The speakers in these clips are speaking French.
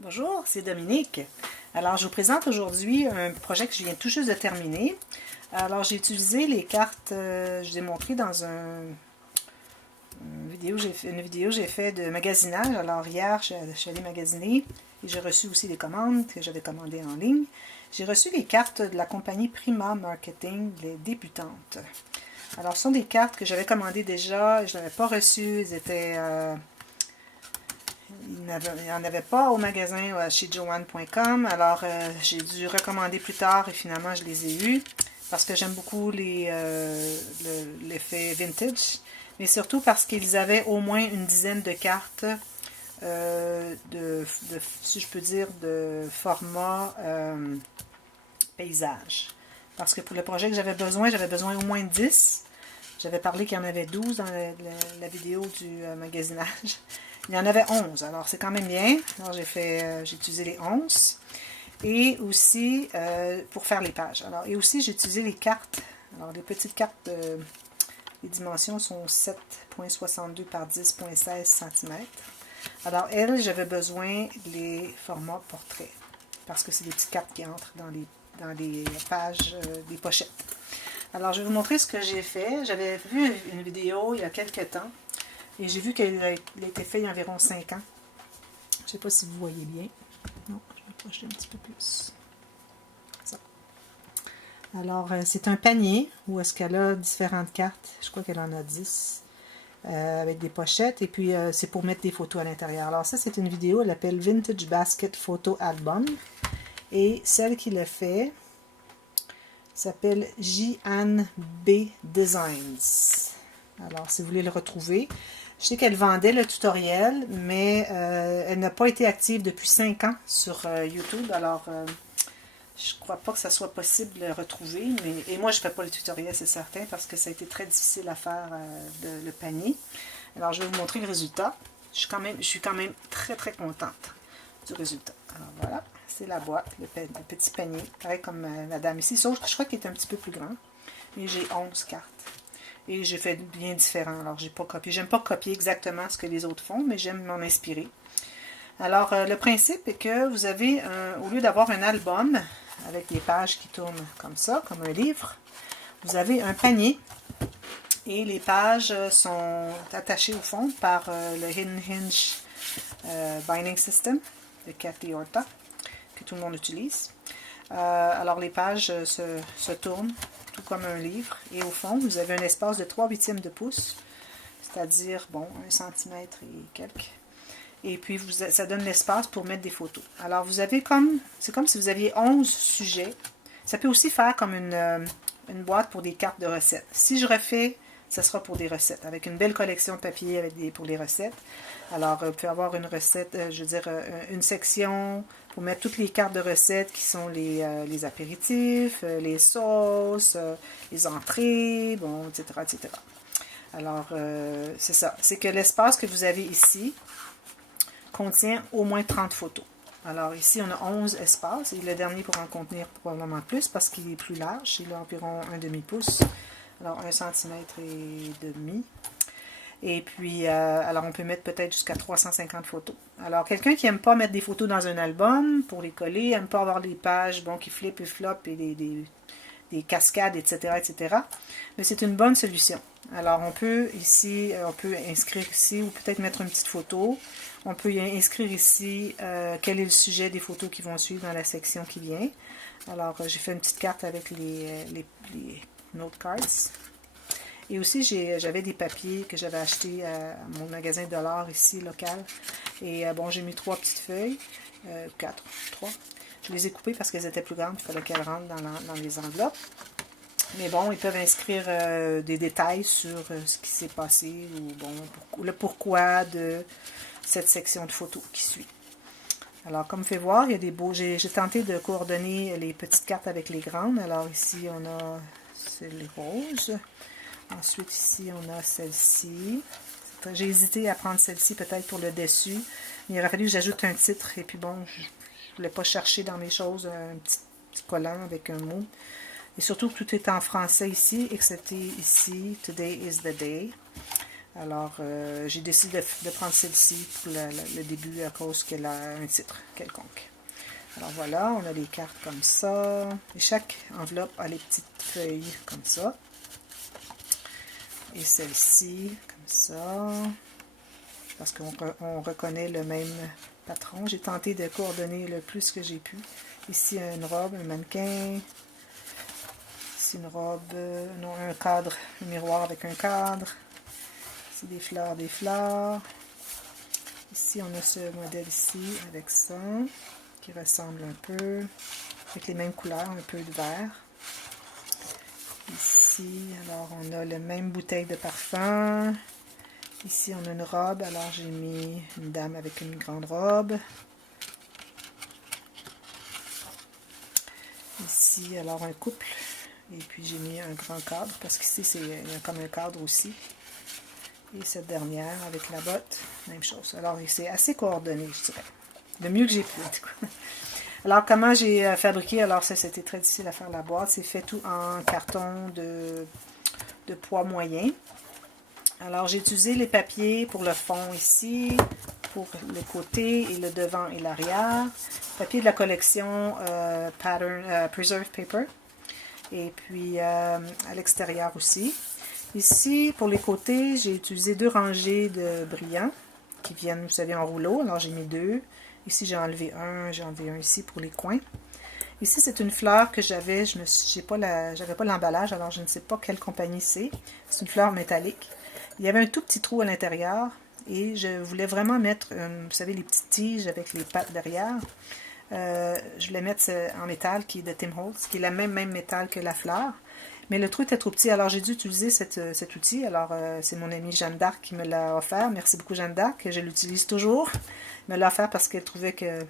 Bonjour, c'est Dominique. Alors, je vous présente aujourd'hui un projet que je viens tout juste de terminer. Alors, j'ai utilisé les cartes, je vous ai montré dans une vidéo que j'ai fait de magasinage. Alors, hier, je suis allée magasiner et j'ai reçu aussi des commandes que j'avais commandées en ligne. J'ai reçu les cartes de la compagnie Prima Marketing, les débutantes. Alors, ce sont des cartes que j'avais commandées déjà, je ne l'avais pas reçues, elles étaient... il n'y en avait pas au magasin chez Joanne.com, alors j'ai dû recommander plus tard et finalement je les ai eus parce que j'aime beaucoup l'effet vintage, mais surtout parce qu'ils avaient au moins une dizaine de cartes si je peux dire, de format paysage. Parce que pour le projet que j'avais besoin au moins de 10. J'avais parlé qu'il y en avait 12 dans la vidéo du magasinage. Il y en avait 11, alors c'est quand même bien. Alors j'ai utilisé les 11. Et aussi, pour faire les pages. Alors, et aussi, j'ai utilisé les cartes. Alors, les petites cartes, les dimensions sont 7,62 par 10,16 cm. Alors, elles, j'avais besoin des formats portraits. Parce que c'est des petites cartes qui entrent dans les pages, des pochettes. Alors, je vais vous montrer ce que j'ai fait. J'avais vu une vidéo il y a quelques temps. Et j'ai vu qu'elle a été faite il y a environ 5 ans. Je ne sais pas si vous voyez bien. Non, je vais projeter un petit peu plus. Ça. Alors, c'est un panier où est-ce qu'elle a différentes cartes. Je crois qu'elle en a 10. Avec des pochettes. Et puis, c'est pour mettre des photos à l'intérieur. Alors, ça, c'est une vidéo. Elle s'appelle Vintage Basket Photo Album. Et celle qui l'a fait s'appelle J-Anne B Designs. Alors, si vous voulez le retrouver. Je sais qu'elle vendait le tutoriel, mais elle n'a pas été active depuis 5 ans sur YouTube. Alors, je ne crois pas que ça soit possible de le retrouver. Et moi, je ne fais pas le tutoriel, c'est certain, parce que ça a été très difficile à faire le panier. Alors, je vais vous montrer le résultat. Je suis quand même très, très contente du résultat. Alors, voilà, c'est la boîte, le petit panier, pareil comme la dame ici. Sauf que je crois qu'il est un petit peu plus grand. Et j'ai 11 cartes. Et j'ai fait bien différent. Alors, j'ai pas copié. J'aime pas copier exactement ce que les autres font, mais j'aime m'en inspirer. Alors, le principe est que vous avez, au lieu d'avoir un album avec des pages qui tournent comme ça, comme un livre, vous avez un panier et les pages sont attachées au fond par le Hidden Hinge Binding System de Kathy Horta, que tout le monde utilise. Alors, les pages se tournent comme un livre. Et au fond, vous avez un espace de 3/8 de pouce, c'est-à-dire, bon, 1 cm et quelques. Et puis, ça donne l'espace pour mettre des photos. Alors, vous avez c'est comme si vous aviez 11 sujets. Ça peut aussi faire comme une boîte pour des cartes de recettes. Si je refais, ça sera pour des recettes, avec une belle collection de papier pour les recettes. Alors, vous pouvez avoir une recette, je veux dire, une section pour mettre toutes les cartes de recettes qui sont les apéritifs, les sauces, les entrées, bon, etc., etc. Alors, c'est ça. C'est que l'espace que vous avez ici contient au moins 30 photos. Alors, ici, on a 11 espaces et le dernier pourra en contenir probablement plus parce qu'il est plus large. Il a environ un demi-pouce. Alors, 1 cm et demi. Et puis, alors on peut mettre peut-être jusqu'à 350 photos. Alors, quelqu'un qui n'aime pas mettre des photos dans un album pour les coller, n'aime pas avoir les pages qui flippent et floppent et des cascades, etc., etc., mais c'est une bonne solution. Alors, on peut inscrire ici, ou peut-être mettre une petite photo. On peut inscrire ici quel est le sujet des photos qui vont suivre dans la section qui vient. Alors, j'ai fait une petite carte avec les note cards. Et aussi, j'avais des papiers que j'avais achetés à mon magasin de l'art ici, local. Et bon, j'ai mis 3 petites feuilles. 3. Je les ai coupées parce qu'elles étaient plus grandes. Il fallait qu'elles rentrent dans les enveloppes. Mais bon, ils peuvent inscrire des détails sur ce qui s'est passé ou bon, le pourquoi de cette section de photos qui suit. Alors, comme vous pouvez voir, il y a des beaux... J'ai tenté de coordonner les petites cartes avec les grandes. Alors ici, on a les roses. Ensuite, ici, on a celle-ci. J'ai hésité à prendre celle-ci peut-être pour le dessus. Mais il aurait fallu que j'ajoute un titre. Et puis bon, je ne voulais pas chercher dans mes choses un petit collant avec un mot. Et surtout que tout est en français ici, excepté ici, Today is the day. Alors, j'ai décidé de prendre celle-ci pour le début à cause qu'elle a un titre quelconque. Alors voilà, on a les cartes comme ça. Et chaque enveloppe a les petites feuilles comme ça. Et celle-ci, comme ça. Parce qu'on reconnaît le même patron. J'ai tenté de coordonner le plus que j'ai pu. Ici, une robe, un mannequin. Ici, une robe, non, un cadre, un miroir avec un cadre. Ici, des fleurs, des fleurs. Ici, on a ce modèle ici avec ça, qui ressemble un peu, avec les mêmes couleurs, un peu de vert. Ici, alors, on a la même bouteille de parfum. Ici, on a une robe. Alors, j'ai mis une dame avec une grande robe. Ici, alors, un couple. Et puis, j'ai mis un grand cadre, parce qu'ici, il y a comme un cadre aussi. Et cette dernière, avec la botte, même chose. Alors, c'est assez coordonné, je dirais. Le mieux que j'ai pu, en tout cas. Alors, comment j'ai fabriqué? Alors, ça, c'était très difficile à faire la boîte. C'est fait tout en carton de poids moyen. Alors, j'ai utilisé les papiers pour le fond ici, pour le côté et le devant et l'arrière. Papier de la collection Preserve Paper. Et puis, à l'extérieur aussi. Ici, pour les côtés, j'ai utilisé 2 rangées de brillants qui viennent, vous savez, en rouleau. Alors, j'ai mis 2. Ici, j'ai enlevé un ici pour les coins. Ici, c'est une fleur que j'avais, j'avais pas l'emballage, alors je ne sais pas quelle compagnie c'est. C'est une fleur métallique. Il y avait un tout petit trou à l'intérieur et je voulais vraiment mettre, vous savez, les petites tiges avec les pattes derrière. Je voulais mettre en métal qui est de Tim Holtz, qui est la même métal que la fleur. Mais le trou était trop petit, alors j'ai dû utiliser cet outil. Alors, c'est mon amie Jeanne d'Arc qui me l'a offert. Merci beaucoup, Jeanne d'Arc. Je l'utilise toujours. Elle me l'a offert parce qu'elle trouvait que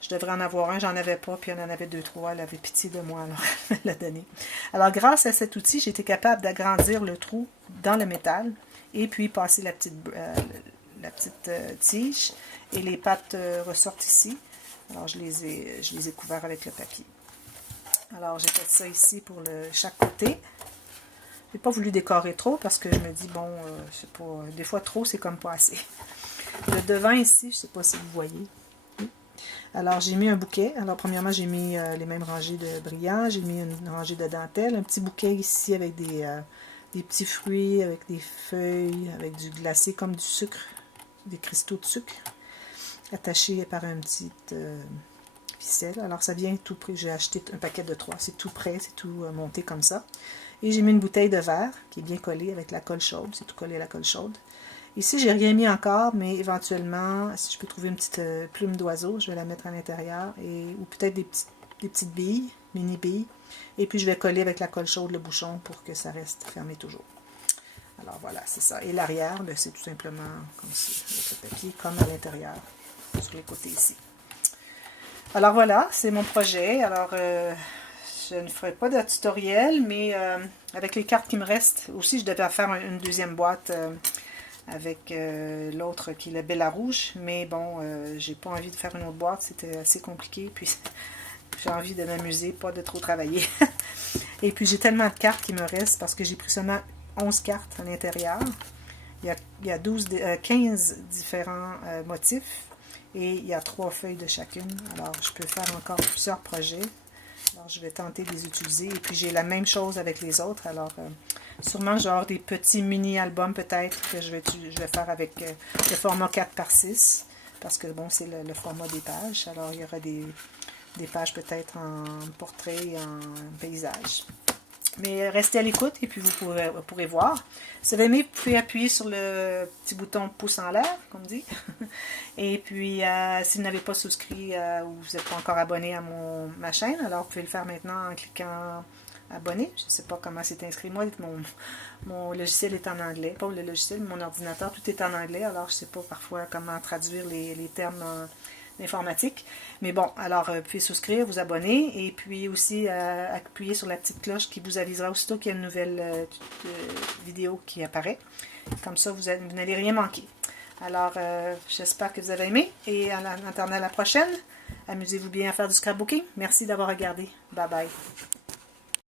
je devrais en avoir un. J'en avais pas, puis elle en avait 2, 3. Elle avait pitié de moi, alors elle me l'a donné. Alors, grâce à cet outil, j'ai été capable d'agrandir le trou dans le métal et puis passer la petite tige. Et les pattes ressortent ici. Alors, je les ai couverts avec le papier. Alors, j'ai fait ça ici pour chaque côté. Je n'ai pas voulu décorer trop parce que je me dis, bon, c'est pas, des fois trop, c'est comme pas assez. Le devant ici, je ne sais pas si vous voyez. Alors, j'ai mis un bouquet. Alors, premièrement, j'ai mis les mêmes rangées de brillants. J'ai mis une rangée de dentelle. Un petit bouquet ici avec des petits fruits, avec des feuilles, avec du glacé comme du sucre, des cristaux de sucre, attachés par un petit... ficelle. Alors ça vient tout prêt, j'ai acheté un paquet de 3, c'est tout prêt, c'est tout monté comme ça. Et j'ai mis une bouteille de verre qui est bien collée avec la colle chaude, c'est tout collé à la colle chaude. Ici j'ai rien mis encore, mais éventuellement, si je peux trouver une petite plume d'oiseau, je vais la mettre à l'intérieur, ou peut-être des petites billes, mini billes, et puis je vais coller avec la colle chaude le bouchon pour que ça reste fermé toujours. Alors voilà, c'est ça. Et l'arrière, c'est tout simplement comme ça, avec le papier, comme à l'intérieur, sur les côtés ici. Alors voilà, c'est mon projet. Alors, je ne ferai pas de tutoriel, mais avec les cartes qui me restent, aussi je devais faire une deuxième boîte avec l'autre qui est la Bella Rouge, mais bon, j'ai pas envie de faire une autre boîte, c'était assez compliqué, puis j'ai envie de m'amuser, pas de trop travailler. Et puis j'ai tellement de cartes qui me restent parce que j'ai pris seulement 11 cartes à l'intérieur. Il y a 15 différents motifs. Et il y a 3 feuilles de chacune. Alors, je peux faire encore plusieurs projets. Alors, je vais tenter de les utiliser. Et puis, j'ai la même chose avec les autres. Alors, sûrement, genre des petits mini-albums peut-être que je vais faire avec le format 4x6. Parce que, bon, c'est le format des pages. Alors, il y aura des pages peut-être en portrait et en paysage. Mais restez à l'écoute et puis vous pourrez voir. Si vous aimez, vous pouvez appuyer sur le petit bouton pouce en l'air, comme dit. Et puis, si vous n'avez pas souscrit ou vous n'êtes pas encore abonné à ma chaîne, alors vous pouvez le faire maintenant en cliquant abonner. Je ne sais pas comment c'est inscrit. Moi, mon logiciel est en anglais. Pas le logiciel, mais mon ordinateur, tout est en anglais. Alors, je ne sais pas parfois comment traduire les termes informatique. Mais bon, alors, vous pouvez souscrire, vous abonner et puis aussi appuyer sur la petite cloche qui vous avisera aussitôt qu'il y a une nouvelle vidéo qui apparaît. Comme ça, vous n'allez rien manquer. Alors, j'espère que vous avez aimé et en attendant la prochaine, amusez-vous bien à faire du scrapbooking. Merci d'avoir regardé. Bye bye.